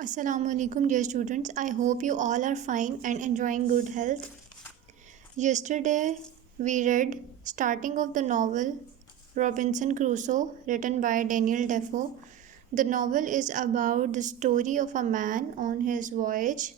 Assalamu alaikum, dear students. I hope you all are fine and enjoying good health. Yesterday we read starting of the novel Robinson Crusoe written by Daniel Defoe. The novel is about the story of a man on his voyage,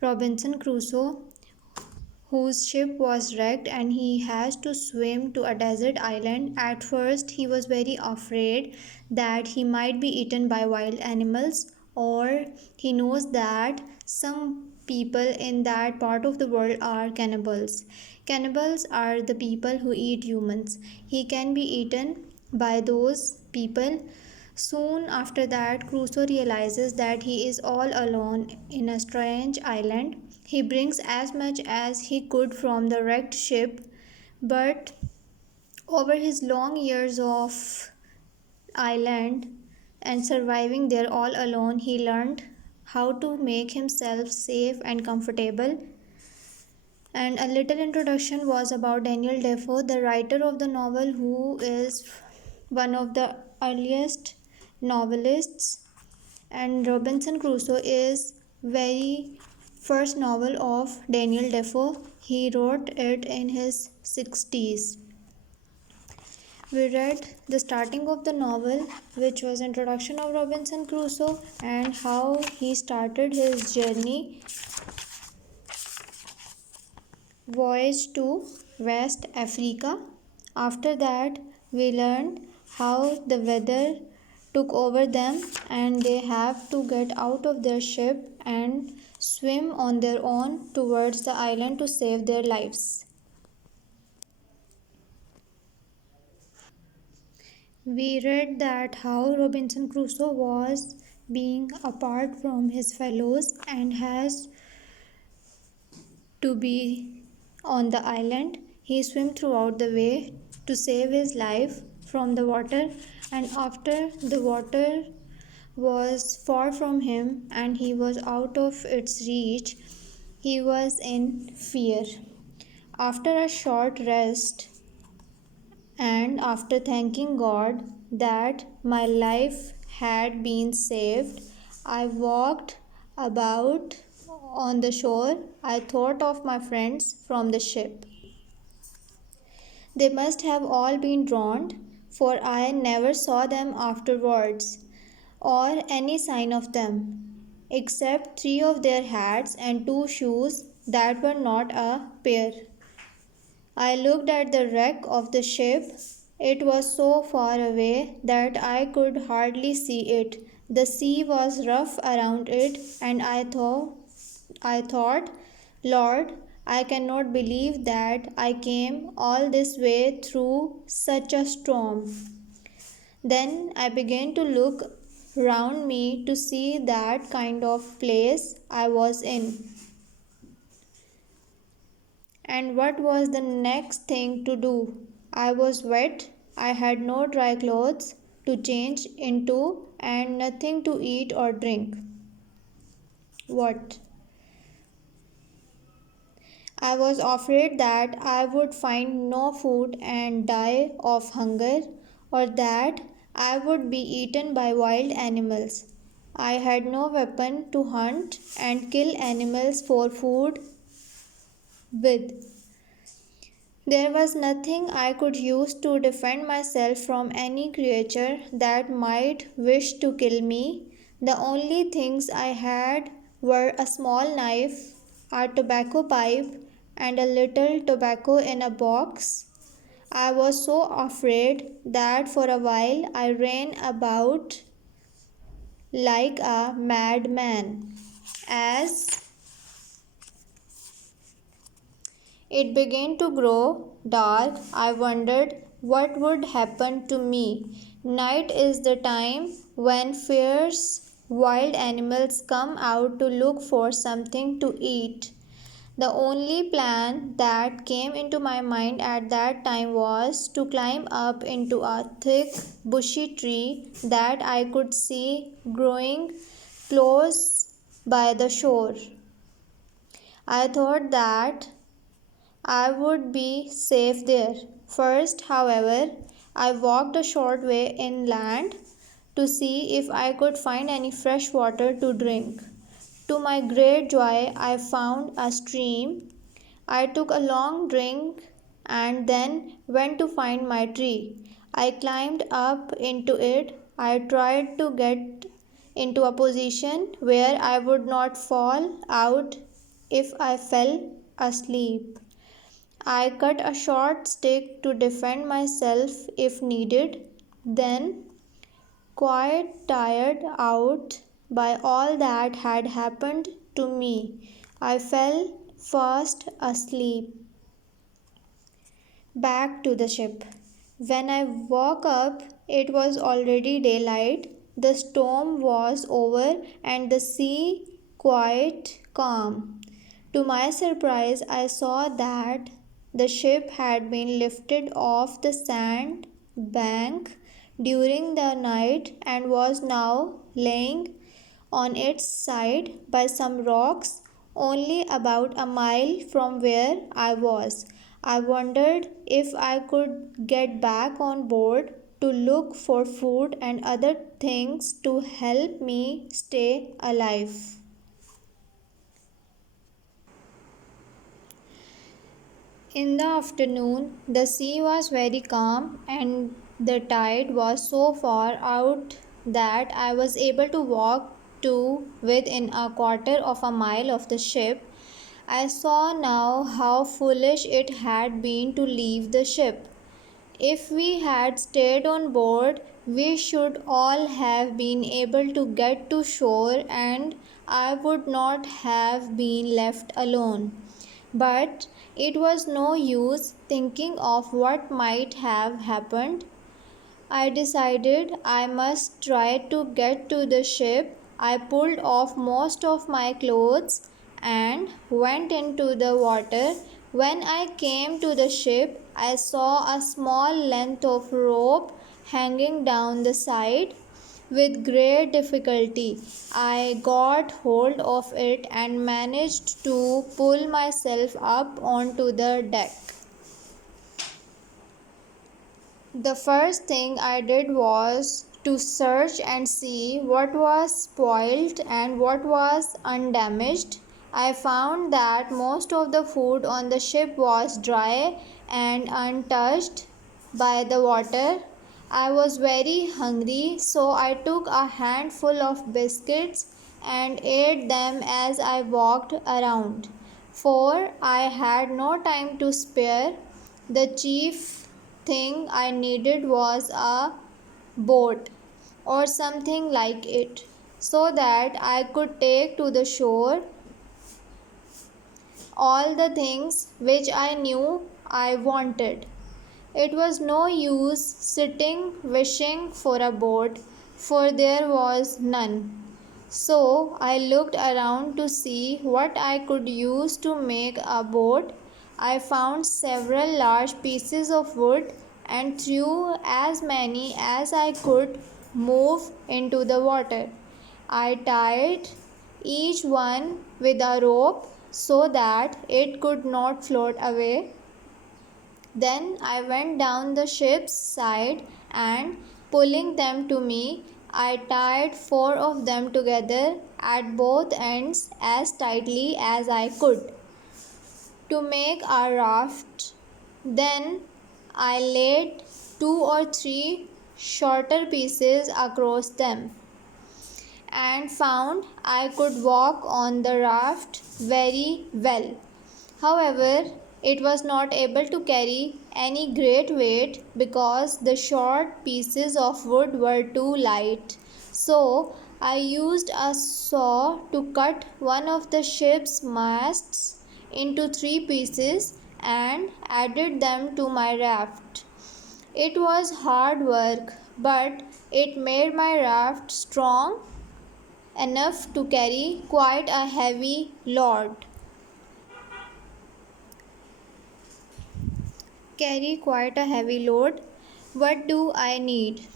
Robinson Crusoe, whose ship was wrecked and he has to swim to a desert island. At first, he was very afraid that he might be eaten by wild animals, or he knows that some people in that part of the world are cannibals. Cannibals are the people who eat humans. He can be eaten by those people. Soon after that, Crusoe realizes that he is all alone in a strange island. He brings as much as he could from the wrecked ship, but over his long years of island and surviving there all alone, he learned how to make himself safe and comfortable. And a little introduction was about Daniel Defoe, the writer of the novel, who is one of the earliest novelists. And Robinson Crusoe is very first novel of Daniel Defoe. He wrote it in his 60s. We read the starting of the novel, which was introduction of Robinson Crusoe and how he started his journey voyage to West Africa. After that, we learned how the weather took over them and they have to get out of their ship and swim on their own towards the island to save their lives. We read that how Robinson Crusoe was being apart from his fellows and has to be on the island. He swam throughout the way to save his life from the water, and after the water was far from him and he was out of its reach, he was in fear. After a short rest and after thanking God that my life had been saved, I walked about on the shore. I thought of my friends from the ship. They must have all been drowned, for I never saw them afterwards, or any sign of them, except three of their hats and two shoes that were not a pair. I looked at the wreck of the ship. It was so far away that I could hardly see it. The sea was rough around it, and I thought, Lord, I cannot believe that I came all this way through such a storm. Then I began to look round me to see that kind of place I was in. And what was the next thing to do? I was wet, I had no dry clothes to change into, and nothing to eat or drink. What? I was afraid that I would find no food and die of hunger, or that I would be eaten by wild animals. I had no weapon to hunt and kill animals for food with. There was nothing I could use to defend myself from any creature that might wish to kill me. The only things I had were a small knife, a tobacco pipe, and a little tobacco in a box. I was so afraid that for a while I ran about like a madman. As it began to grow dark. I wondered what would happen to me. Night is the time when fierce wild animals come out to look for something to eat. The only plan that came into my mind at that time was to climb up into a thick, bushy tree that I could see growing close by the shore. I thought that I would be safe there. First, however, I walked a short way inland to see if I could find any fresh water to drink. To my great joy, I found a stream. I took a long drink and then went to find my tree. I climbed up into it. I tried to get into a position where I would not fall out if I fell asleep. I cut a short stick to defend myself if needed. Then, quite tired out by all that had happened to me, I fell fast asleep. Back to the ship. When I woke up, it was already daylight. The storm was over and the sea quite calm. To my surprise, I saw that the ship had been lifted off the sand bank during the night and was now lying on its side by some rocks only about a mile from where I was. I wondered if I could get back on board to look for food and other things to help me stay alive. In the afternoon, the sea was very calm and the tide was so far out that I was able to walk to within a quarter of a mile of the ship. I saw now how foolish it had been to leave the ship. If we had stayed on board, we should all have been able to get to shore and I would not have been left alone. But it was no use thinking of what might have happened. I decided I must try to get to the ship. I pulled off most of my clothes and went into the water. When I came to the ship, I saw a small length of rope hanging down the side. With great difficulty, I got hold of it and managed to pull myself up onto the deck. The first thing I did was to search and see what was spoiled and what was undamaged. I found that most of the food on the ship was dry and untouched by the water. I was very hungry, so I took a handful of biscuits and ate them as I walked around, for I had no time to spare. The chief thing I needed was a boat or something like it, so that I could take to the shore all the things which I knew I wanted. It was no use sitting wishing for a boat, for there was none. So I looked around to see what I could use to make a boat. I found several large pieces of wood and threw as many as I could move into the water. I tied each one with a rope so that it could not float away. Then I went down the ship's side and, pulling them to me, I tied four of them together at both ends as tightly as I could to make a raft. Then I laid two or three shorter pieces across them and found I could walk on the raft very well. However, it was not able to carry any great weight because the short pieces of wood were too light. So, I used a saw to cut one of the ship's masts into three pieces and added them to my raft. It was hard work, but it made my raft strong enough to carry quite a heavy load. What do I need?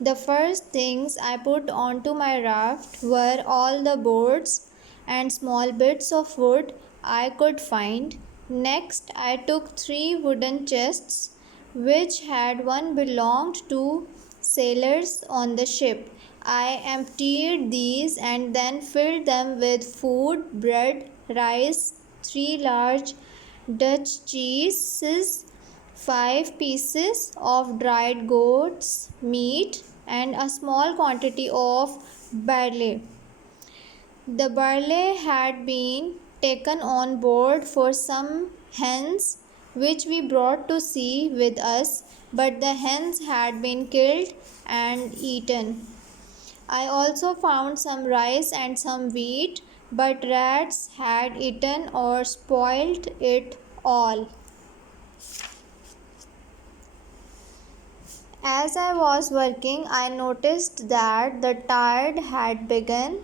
The first things I put onto my raft were all the boards and small bits of wood I could find. Next, I took three wooden chests, which had one belonged to sailors on the ship. I emptied these and then filled them with food, bread, rice, 3 large Dutch cheeses, 5 pieces of dried goat's meat, and a small quantity of barley. The barley had been taken on board for some hens which we brought to sea with us, but the hens had been killed and eaten. I also found some rice and some wheat, but rats had eaten or spoilt it all. As I was working, I noticed that the tide had begun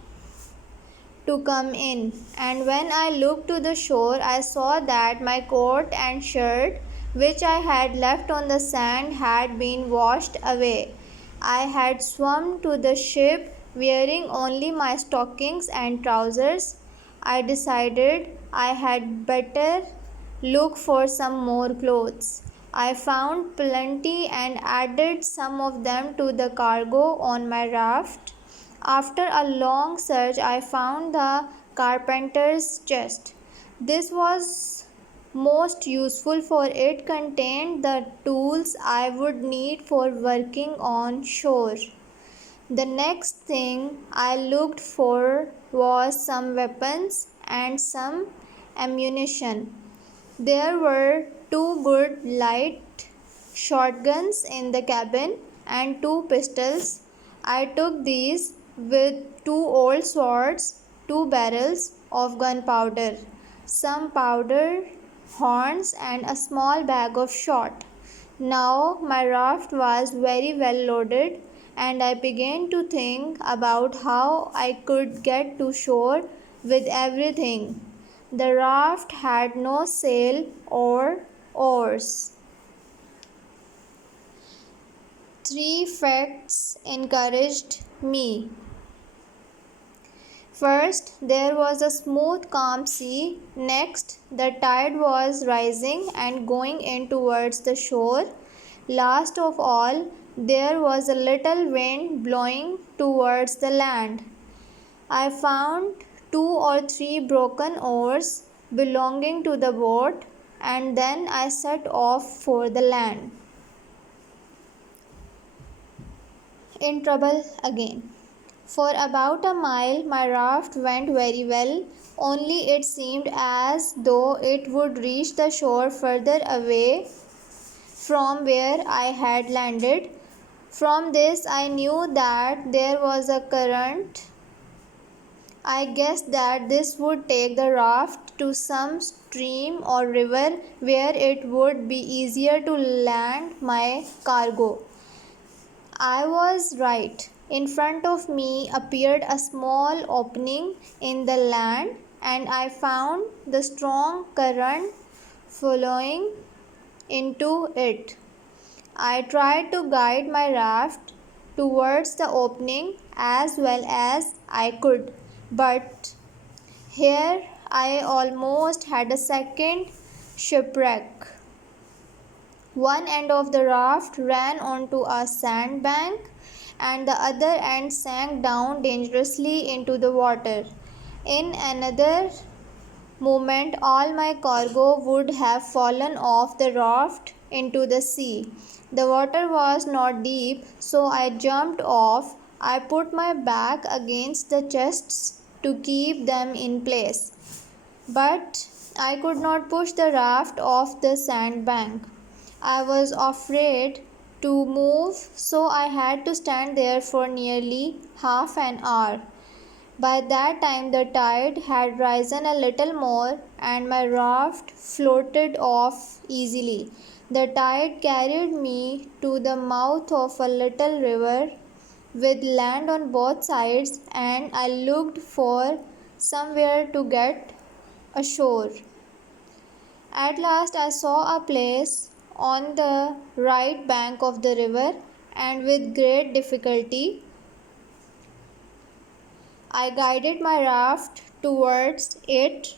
to come in, and when I looked to the shore, I saw that my coat and shirt, which I had left on the sand, had been washed away. I had swum to the ship wearing only my stockings and trousers. I decided I had better look for some more clothes. I found plenty and added some of them to the cargo on my raft. After a long search, I found the carpenter's chest. This was most useful, for it contained the tools I would need for working on shore. The next thing I looked for was some weapons and some ammunition. There were 2 good light shotguns in the cabin and 2 pistols. I took these with 2 old swords, 2 barrels of gunpowder, some powder horns, and a small bag of shot. Now my raft was very well loaded, and I began to think about how I could get to shore with everything. The raft had no sail or oars. 3 facts encouraged me. First, there was a smooth, calm sea. Next, the tide was rising and going in towards the shore. Last of all, there was a little wind blowing towards the land. I found 2 or 3 broken oars belonging to the boat, and then I set off for the land. In trouble again. For about a mile my raft went very well, only it seemed as though it would reach the shore further away from where I had landed. From this I knew that there was a current. I guessed that this would take the raft to some stream or river where it would be easier to land my cargo. I was right. In front of me appeared a small opening in the land, and I found the strong current flowing into it. I tried to guide my raft towards the opening as well as I could, but here I almost had a second shipwreck. One end of the raft ran onto a sandbank, and the other end sank down dangerously into the water. In another moment, all my cargo would have fallen off the raft into the sea. The water was not deep, so I jumped off. I put my back against the chests to keep them in place, but I could not push the raft off the sandbank. I was afraid to move, so I had to stand there for nearly half an hour. By that time, the tide had risen a little more, and my raft floated off easily. The tide carried me to the mouth of a little river with land on both sides, and I looked for somewhere to get ashore. At last, I saw a place on the right bank of the river, and with great difficulty I guided my raft towards it.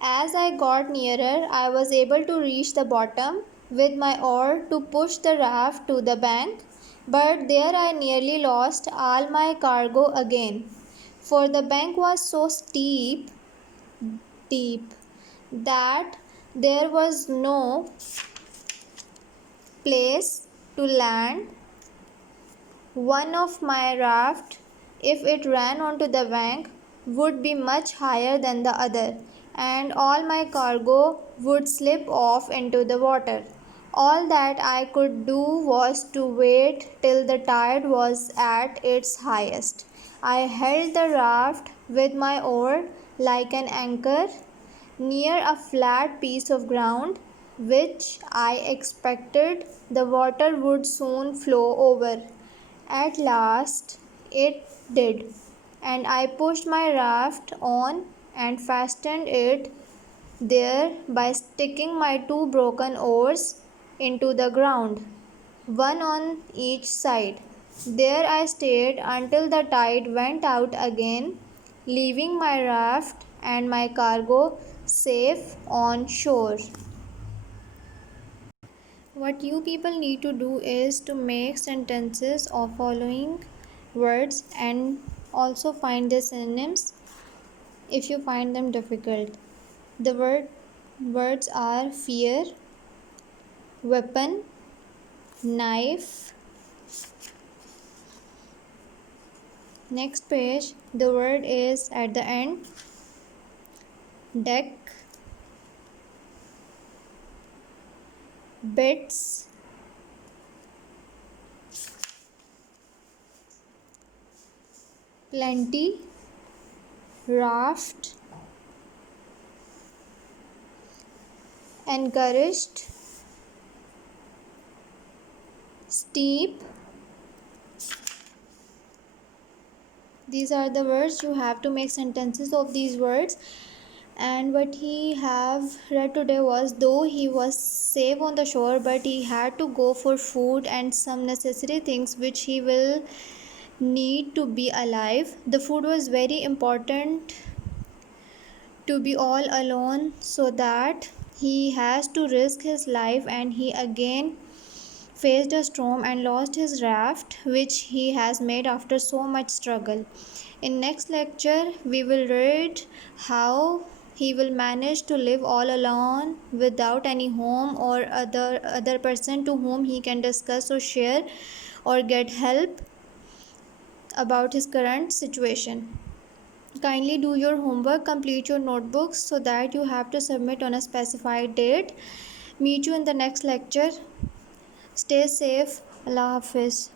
As I got nearer, I was able to reach the bottom with my oar to push the raft to the bank. But there I nearly lost all my cargo again, for the bank was so deep, that there was no place to land one of my raft. If it ran onto the bank, would be much higher than the other, and all my cargo would slip off into the water. All that I could do was to wait till the tide was at its highest. I held the raft with my oar like an anchor near a flat piece of ground, which I expected the water would soon flow over. At last it did, and I pushed my raft on and fastened it there by sticking my two broken oars into the ground, one on each side. There I stayed until the tide went out again, leaving my raft and my cargo safe on shore. What you people need to do is to make sentences of following words and also find their synonyms if you find them difficult. The words are fear, weapon, knife. Next page, the word is at the end, deck, bits, plenty, raft, encouraged, steep. These are the words. You have to make sentences of these words. And what he have read today was, though he was safe on the shore, but he had to go for food and some necessary things which he will need to be alive. The food was very important to be all alone, so that he has to risk his life, and he again faced a storm and lost his raft, which he has made after so much struggle. In next lecture, we will read how he will manage to live all alone without any home or other person to whom he can discuss or share or get help about his current situation. Kindly do your homework, complete your notebooks so that you have to submit on a specified date. Meet you in the next lecture. Stay safe. Allah Hafiz.